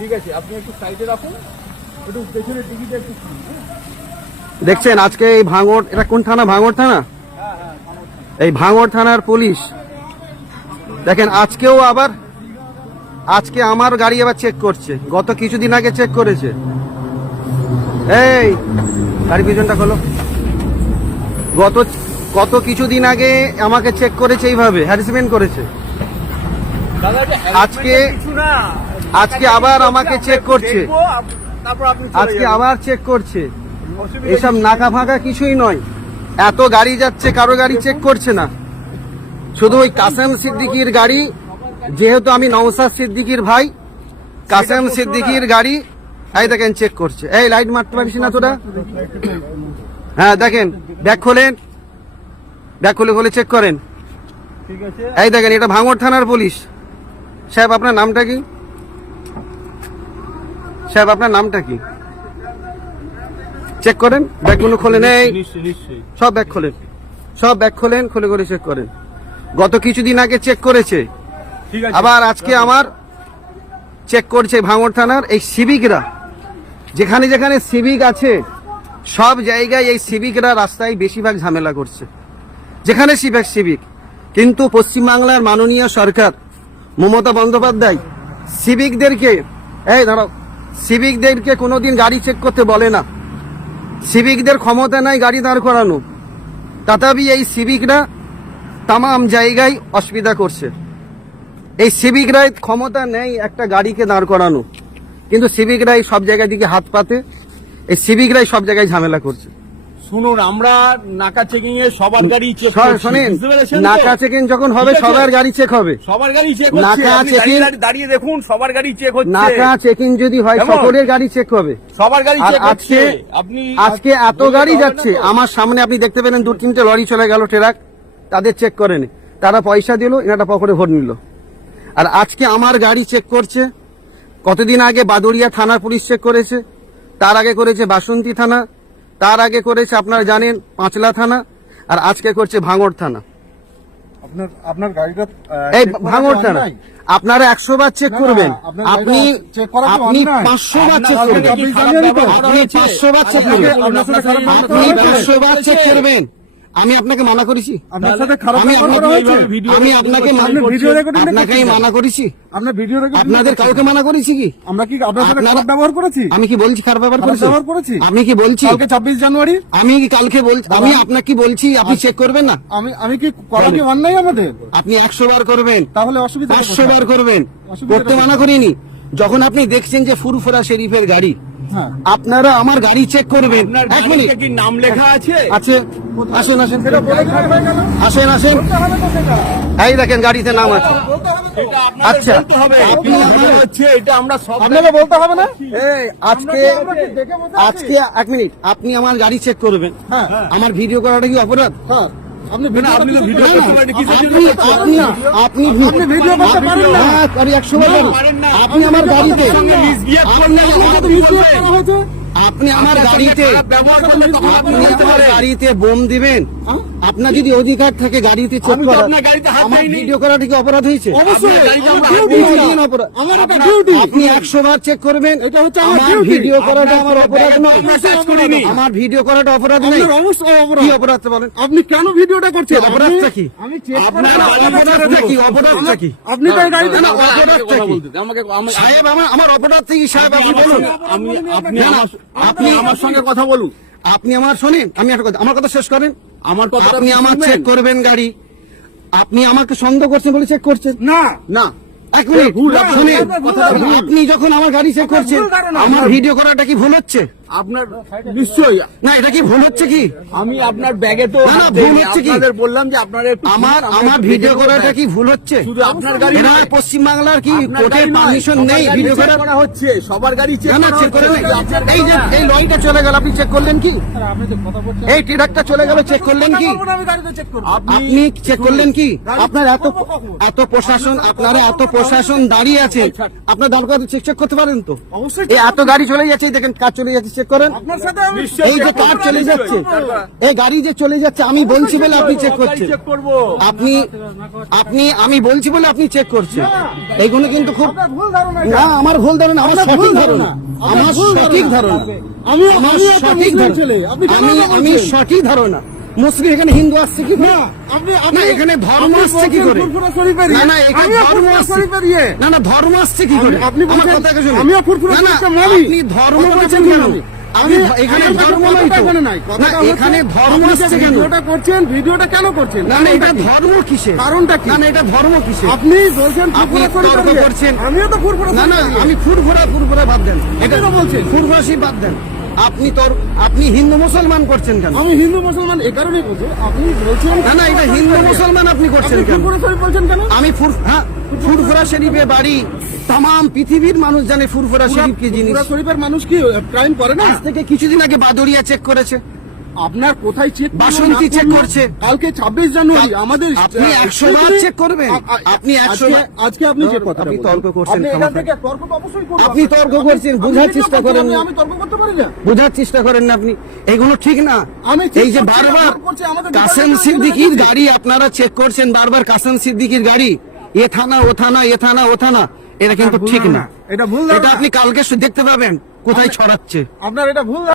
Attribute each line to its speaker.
Speaker 1: ঠিক আছে আপনি একটু সাইডে রাখুন একটু পেছনের টিকিটে একটু হ্যাঁ?
Speaker 2: দেখছেন আজকে এই ভাঙড় এটা কোন থানা? ভাঙড় থানা? এই ভাঙড় থানার পুলিশ। দেখেন আজকেও আবার আজকে আমার গাড়ি আবার চেক করছে। গত কিছুদিন আগে চেক করেছে। এই গাড়ি পিছনটা খোলো। গত গত কিছুদিন আগে আমাকে চেক করেছে এইভাবে হ্যারাসমেন্ট করেছে। আজকে আজকে আবার আমাকে চেক করছে। আজকে আবার চেক করছে। এসব নাকা ফাঁকা কিছুই নয়। এত গাড়ি যাচ্ছে কারও গাড়ি চেক করছে না। শুধু ওই কাসেম সিদ্দিকির গাড়ি যেহেতু আমি নওসাদ সিদ্দিকির ভাই কাসেম সিদ্দিকির গাড়ি এই দেখেন চেক করছে। এই লাইট মারতে পারিস না তোরা? হ্যাঁ দেখেন ব্যাগ খোলেন। ব্যাগ খুলে খুলে চেক করেন। এই দেখেন এটা ভাঙড় থানার পুলিশ। সাহেব আপনার নামটা কি? সাহেব আপনার নামটা কি? চেক করেন ব্যাগগুলো খোলেন। এই
Speaker 1: নিশ্চয়ই নিশ্চয়ই
Speaker 2: সব ব্যাগ খোলেন। সব ব্যাগ খোলেন খুলে করে চেক করেন। গত কিছুদিন আগে চেক করেছে। আবার আজকে আমার চেক করছে ভাঙড় থানার এই সিভিকরা। যেখানে যেখানে সিভিক আছে সব জায়গায় এই সিভিকরা রাস্তায় বেশিরভাগ ঝামেলা করছে। যেখানে সিভিক সিভিক। কিন্তু পশ্চিমবাংলার মাননীয় সরকার মমতা বন্দ্যোপাধ্যায় সিভিকদেরকে এই ধরো সিভিকদেরকে কোনোদিন গাড়ি চেক করতে বলে না। সিভিকদের ক্ষমতা নাই গাড়ি দাঁড় করানো। তথাপি এই সিভিকরা তাম জায়গায় অসুবিধা করছে। এই সিভিকরাই ক্ষমতা নেই একটা গাড়িকে দাঁড় করানো। কিন্তু সিভিকরাই সব জায়গায় দিকে হাত পাতে। এই সিভিকরাই সব জায়গায় ঝামেলা করছে।
Speaker 1: শুনুন আমরা নাকা চেকিং এ সবার গাড়ি চেক
Speaker 2: শোন- নাকা চেকিং যখন হবে সবার গাড়ি চেক হবে।
Speaker 1: সবার গাড়ি চেক হচ্ছে
Speaker 2: নাকা
Speaker 1: আপনি দাঁড়িয়ে দাঁড়িয়ে- দাঁড়িয়ে দেখুন সবার গাড়ি চেক হচ্ছে।
Speaker 2: নাকা চেকিং যদি হয়? সকলের গাড়ি চেক হবে।
Speaker 1: সবার গাড়ি চেক
Speaker 2: আজকে
Speaker 1: আপনি
Speaker 2: আজকে এত গাড়ি যাচ্ছে আমার সামনে আপনি দেখতে পেলেন দু তিনটে লরি চলে গেল ট্রাক তাদের চেক করেনি। তারা পয়সা দিল এনাটা পকেটে ভোট নিল। আর আজকে আমার গাড়ি চেক করছে কতদিন আগে বাদুড়িয়া থানার পুলিশ চেক করেছে তার আগে করেছে বাসন্তী থানা তার আগে করেছে আপনারা জানেন পাঁচলা থানা আর আজকে করছে ভাঙড় থানা।
Speaker 3: আপনার আপনার গাড়িটা
Speaker 2: এই ভাঙড় থানা। আপনারা একশো বার চেক করবেন। আপনি আপনি পাঁচশো বার চেক করবেন।
Speaker 3: আপনি?
Speaker 2: পাঁচশো বার চেক করবেন। আপনি পাঁচশো বার চেক করবেন। আমি আপনাকে মানা করেছি।
Speaker 3: আপনার সাথে খারাপ
Speaker 2: আমি
Speaker 3: ব্যবহার করা
Speaker 2: আপনাকে
Speaker 3: হয়েছে?
Speaker 2: আমি আপনাকে মানা-
Speaker 3: ভিডিও রেকর্ডিং
Speaker 2: আপনাকে মানা করেছি।
Speaker 3: আপনার ভিডিও রেকর্ডিং
Speaker 2: আপনাদের কাউকে মানা করেছি কি?
Speaker 3: আমরা কি আপনার সাথে খারাপ ব্যবহার করেছি?
Speaker 2: আমি কি বলছি খারাপ ব্যবহার করেছি?
Speaker 3: ব্যবহার করেছি?
Speaker 2: আমি কি বলছি?
Speaker 3: কালকে ছাব্বিশ জানুয়ারি?
Speaker 2: আমি কি কালকে বলছি আমি আপনাকে কি বলছি? আপনি চেক করবেন না?
Speaker 3: আমি আমি কি করা কি অন্যায় আমাদের?
Speaker 2: আপনি একশো বার করবেন।
Speaker 3: তাহলে অসুবিধা
Speaker 2: পাঁচশো বার করবেন। করতে মানা করিনি। যখন আপনি দেখছেন যে ফুরফুরা শরীফের গাড়ি আপনারা আমার গাড়ি চেক করবেন। এক মিনিট।
Speaker 1: নাম লেখা আছে?
Speaker 2: আছে। আসেন আসেন।
Speaker 3: হয়?
Speaker 2: আসেন আসেন। এই দেখেন গাড়িতে নাম আছে। আচ্ছা।
Speaker 3: আপনাকে বলতে হবে না?
Speaker 2: আজকে? আজকে এক মিনিট। আপনি আমার গাড়ি চেক করবেন।
Speaker 3: হ্যাঁ।
Speaker 2: আমার ভিডিও করাটা কি অপরাধ?
Speaker 3: স্যার আপনি ভিডিও
Speaker 1: ভিডিও করতে পারেন,
Speaker 3: না।
Speaker 2: বার আমার গাড়িতে আপনি আমার গাড়িতে- গাড়িতে বোম দিবেন। আপনার যদি অধিকার থাকে গাড়িতে
Speaker 1: চোখ
Speaker 2: করার
Speaker 1: হাত
Speaker 2: আমার
Speaker 1: দেইনি।
Speaker 2: ভিডিও করাটা কি অপরাধ হয়েছে?
Speaker 3: অবশ্যই। আমার
Speaker 1: আমরা
Speaker 3: duty
Speaker 1: হাত
Speaker 3: এটা।
Speaker 2: দিন অপরাধ।
Speaker 3: আমার এটা ডিউটি
Speaker 2: আপনি একশো বার চেক করবেন।
Speaker 3: এটা হচ্ছে আমার
Speaker 2: আমার
Speaker 3: duty।
Speaker 2: ভিডিও করাটা আমার অপরাধ
Speaker 1: ব্যাগে আমরা touch করিনি।
Speaker 2: আমার ভিডিও করাটা অপরাধ নেই
Speaker 3: আপনার অবশ্যই
Speaker 2: কি অপরাধ। বলেন?
Speaker 3: আপনি কেন ভিডিওটা করছেন?
Speaker 2: অপরাধটা
Speaker 3: আপনি-
Speaker 2: কি?
Speaker 3: আমি চেক
Speaker 1: আপনার
Speaker 2: অপরাধটা কি অপরাধটা কি?
Speaker 3: আপনি তো এই গাড়িতে না
Speaker 2: অপরাধটা কি?
Speaker 1: আমাকে আমার-
Speaker 2: সাহেব আমার আমার অপরাধ থেকে সাহেব আপনি বলুন।
Speaker 1: আমি আপনি আমার- আপনি আমার সঙ্গে কথা বলুন।
Speaker 2: আপনি আমার শোনেন। আমি একটা কথা আমার কথা শেষ করেন।
Speaker 1: আমার কথাটা
Speaker 2: আপনি আমার
Speaker 1: শুনবেন?
Speaker 2: চেক করবেন গাড়ি। আপনি আমাকে সন্দেহ করছেন বলে চেক করছেন?
Speaker 3: না।
Speaker 2: না। এক মিনিট। আপনি যখন আমার গাড়ি চেক করছেন আমার ভিডিও করাটা কি ভুল হচ্ছে?
Speaker 1: আপনার নিশ্চয়ই।
Speaker 2: না এটা কি ভুল হচ্ছে কি?
Speaker 1: আমি আপনার ব্যাগে তো
Speaker 2: না, না, ভুল হচ্ছে কি?
Speaker 1: আপনাদের বললাম যে আপনারা
Speaker 2: আমার
Speaker 1: আমার
Speaker 2: ভিডিও করাটা কি ভুল হচ্ছে?
Speaker 1: শুধু আপনার গাড়ি
Speaker 2: এটা
Speaker 1: নয়।
Speaker 2: পশ্চিমবাংলার কি কোর্টের পারমিশন নেই ভিডিও
Speaker 1: করা হচ্ছে। সবার গাড়ি চেক
Speaker 2: না না চেক করে এই যে এই লরিটা চলে গেল আপনি চেক করলেন কি?
Speaker 3: আপনি যে কথা বলছেন।
Speaker 2: এই ট্রাকটা চলে গেল চেক করলেন কি? আপনি চেক করলেন কি? আপনার এত এত প্রশাসন আপনারা এত প্রশাসন দাঁড়িয়ে আছে। আপনার দাঁড় করে চেক চেক করতে পারেন তো?
Speaker 3: অবশ্যই
Speaker 2: এত গাড়ি চলে যাচ্ছে দেখেন কাজ চলে যাচ্ছে চেক করেন।
Speaker 3: আপনার সাথে আমি
Speaker 2: এই যে কার চলে যাচ্ছে? এই গাড়ি যে চলে যাচ্ছে আমি বলছি বলে আপনি চেক করছেন। আপনি আপনি আমি বলছি বলে আপনি চেক করছেন। এইগুলো কিন্তু খুব
Speaker 3: আপনার ভুল ধারণা
Speaker 2: না আমার ভুল ধারণা আমার সঠিক
Speaker 3: ভুল
Speaker 2: ধারণা। আমার সঠিক
Speaker 3: ধারণা। আমি
Speaker 2: সঠিক ধারণা। আমি আমি সঠিক ধারণা। মুসলিম এখানে হিন্দু আসছে কি করে?
Speaker 3: আপনি
Speaker 2: না এখানে ধর্ম আসছে কি করে না
Speaker 3: ইয়ে।
Speaker 2: না এখানে ধর্ম আসছে
Speaker 3: ইয়ে।
Speaker 2: না না ধর্ম আসছে কি করে
Speaker 3: আপনি
Speaker 2: আমার শুনুন।
Speaker 3: আমিও ফুরফুরা
Speaker 2: না, না,
Speaker 3: মানি।
Speaker 2: আপনি ধর্ম বলছেন কেন
Speaker 3: আমি।
Speaker 2: আমি
Speaker 3: আমি-
Speaker 2: এখানে ধর্ম
Speaker 3: নাই।
Speaker 2: না এখানে ধর্ম আসছে কেন
Speaker 3: ভিডিওটা করছেন ভিডিওটা কেন করছেন
Speaker 2: না না এটা ধর্ম কিসে
Speaker 3: কারণটা কি?
Speaker 2: না না এটা ধর্ম কিসে
Speaker 3: আপনি বলছেন
Speaker 2: আপনি তর্ক
Speaker 3: ইয়ে।
Speaker 2: করছেন।
Speaker 3: আমিও তো ফুরফুরা
Speaker 2: না না
Speaker 3: ইয়ে।
Speaker 2: আমি ফুরফুরা ফুরফুরা বাদ দেন এটা
Speaker 3: তো বলছেন।
Speaker 2: ফুরফুরাশি বাদ দেন আপনি তোর আপনি হিন্দু মুসলমান করছেন কেন?
Speaker 3: আমি হিন্দু মুসলমান এই কারণে বলছি আপনি বলছেন
Speaker 2: না না এটা হিন্দু মুসলমান আপনি করছেন কেন?
Speaker 3: বলছেন কেন?
Speaker 2: আমি ফুর হ্যাঁ ফুরফুরা শরীফে বাড়ি তাম পৃথিবীর মানুষ জানে ফুরফুরা শরীফ কি জিনিস।
Speaker 3: ফুরফুরা শরীফের মানুষ কি ক্রাইম করে না?
Speaker 2: আজ থেকে কিছুদিন আগে বাদরিয়া চেক করেছে।
Speaker 3: আপনার কোথায় চেক
Speaker 2: বাসন্তী check করছে।
Speaker 3: কালকে ছাব্বিশ জানুয়ারি আমাদের
Speaker 2: আপনি 100 বার check করবেন। আপনি 100
Speaker 3: আজকে- আপনি যে কথা
Speaker 2: আপনি তর্ক করছেন
Speaker 3: আপনি তর্ক।
Speaker 2: করছেন, বোঝার চেষ্টা করেন না।
Speaker 3: আমি তর্ক করতে পারি না।
Speaker 2: বোঝার চেষ্টা করেন না আপনি। এগুলো ঠিক না।
Speaker 3: আমি
Speaker 2: এই যে বারবার কাসেম সিদ্দিকির গাড়ি আপনারা চেক করছেন বারবার কাসেম সিদ্দিকির গাড়ি। এ থানা ও থানা এ থানা ও থানা। এটা কিন্তু ঠিক না।
Speaker 3: এটা ভুল
Speaker 2: এটা আপনি কালকে দেখতে পাবেন কোথায় ছড়াচ্ছে।
Speaker 3: আপনার এটা ভুল